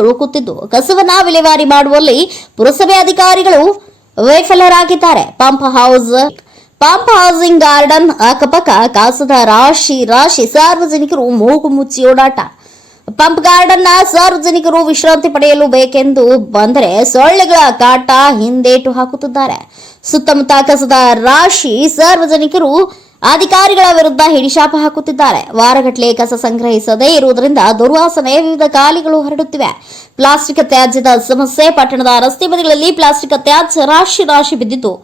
ತುಳುಕುತ್ತಿದ್ದು. ಕಸವನ್ನ ವಿಲೇವಾರಿ ಮಾಡುವಲ್ಲಿ ಪುರಸಭೆ ಅಧಿಕಾರಿಗಳು ವೈಫಲ್ಯರಾಗಿದ್ದಾರೆ. Pump house, pump housing garden ಅಕ್ಕಪಕ್ಕ ಕಾಸದ ರಾಶಿ ರಾಶಿ ಸಾರ್ವಜನಿಕರು ಮೂಗು ಮುಚ್ಚಿ ಓಡಾಟ. ಪಂಪ್ ಗಾರ್ಡನ್ನ ಸಾರ್ವಜನಿಕರು ವಿಶ್ರಾಂತಿ ಪಡೆಯಲು ಬೇಕೆಂದು ಬಂದರೆ ಸೊಳ್ಳೆಗಳ ಕಾಟ ಹಿಂದೇಟು ಹಾಕುತ್ತಿದ್ದಾರೆ. ಸುತ್ತಮುತ್ತ ಕಸದ ರಾಶಿ ಸಾರ್ವಜನಿಕರು ಅಧಿಕಾರಿಗಳ ವಿರುದ್ಧ ಹಿಡಿಶಾಪ ಹಾಕುತ್ತಿದ್ದಾರೆ. ವಾರಗಟ್ಟಲೆ ಕಸ ಸಂಗ್ರಹಿಸದೇ ಇರುವುದರಿಂದ ದುರ್ವಾಸನೆ ವಿವಿಧ ಗಾಲಿಗಳು ಹರಡುತ್ತಿವೆ. ಪ್ಲಾಸ್ಟಿಕ್ ತ್ಯಾಜ್ಯದ ಸಮಸ್ಯೆ, ಪಟ್ಟಣದ ರಸ್ತೆ ಬದಿಗಳಲ್ಲಿ ಪ್ಲಾಸ್ಟಿಕ್ ತ್ಯಾಜ್ಯ ರಾಶಿ ರಾಶಿ ಬಿದ್ದಿದ್ದು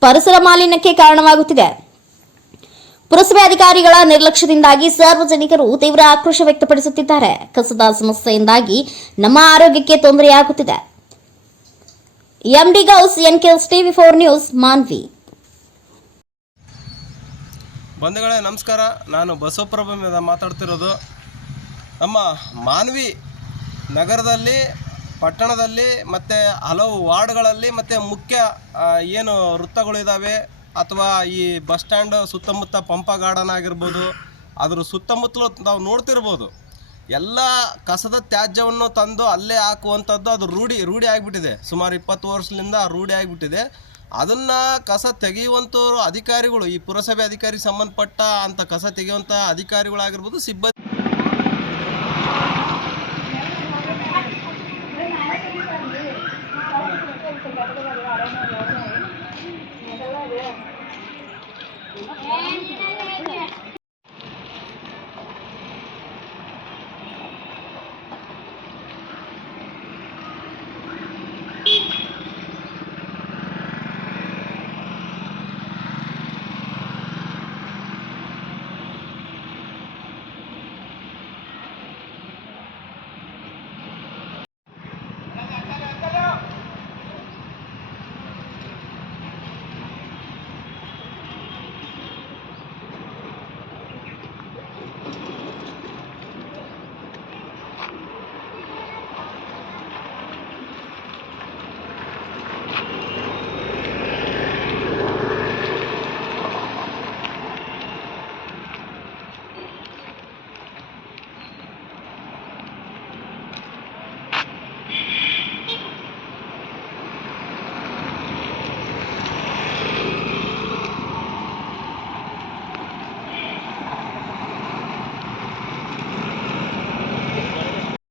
ಪರಿಸರ ಮಾಲಿನ್ಯಕ್ಕೆ ಕಾರಣವಾಗುತ್ತಿದೆ. ಪುರಸಭೆ ಅಧಿಕಾರಿಗಳ ನಿರ್ಲಕ್ಷ್ಯದಿಂದಾಗಿ ಸಾರ್ವಜನಿಕರು ತೀವ್ರ ಆಕ್ರೋಶ ವ್ಯಕ್ತಪಡಿಸುತ್ತಿದ್ದಾರೆ. ಕಸದ ಸಮಸ್ಯೆಯಿಂದಾಗಿ ನಮ್ಮ ಆರೋಗ್ಯಕ್ಕೆ ತೊಂದರೆಯಾಗುತ್ತಿದೆ. MD Ghouse, NKS TV four news, Manvi. ಬಂಧುಗಳೇ, ನಮಸ್ಕಾರ. ನಾನು ಬಸವಪ್ರಭು ಮಾತಾಡ್ತಿರೋದು. ನಮ್ಮ ಮಾನ್ವಿ ನಗರದಲ್ಲಿ, ಪಟ್ಟಣದಲ್ಲಿ ಮತ್ತು ಹಲವು ವಾರ್ಡ್ಗಳಲ್ಲಿ ಮತ್ತು ಮುಖ್ಯ ಏನು ವೃತ್ತಗಳಿದ್ದಾವೆ ಅಥವಾ ಈ ಬಸ್ ಸ್ಟ್ಯಾಂಡ್ ಸುತ್ತಮುತ್ತ ಪಂಪ ಗಾರ್ಡನ್ ಆಗಿರ್ಬೋದು, ಅದ್ರ ಸುತ್ತಮುತ್ತಲೂ ನಾವು ನೋಡ್ತಿರ್ಬೋದು. ಎಲ್ಲ ಕಸದ ತ್ಯಾಜ್ಯವನ್ನು ತಂದು ಅಲ್ಲೇ ಹಾಕುವಂಥದ್ದು ಅದು ರೂಢಿ ರೂಢಿ ಆಗಿಬಿಟ್ಟಿದೆ. ಸುಮಾರು ಇಪ್ಪತ್ತು ವರ್ಷದಿಂದ ರೂಢಿ ಆಗಿಬಿಟ್ಟಿದೆ. ಅದನ್ನ ಕಸ ತೆಗೆಯುವಂತ ಅಧಿಕಾರಿಗಳು ಈ ಪುರಸಭೆ ಅಧಿಕಾರಿ ಸಂಬಂಧಪಟ್ಟ ಅಂತ ಕಸ ತೆಗೆಯುವಂತ ಅಧಿಕಾರಿಗಳಾಗಿರ್ಬೋದು ಸಿಬ್ಬಂದಿ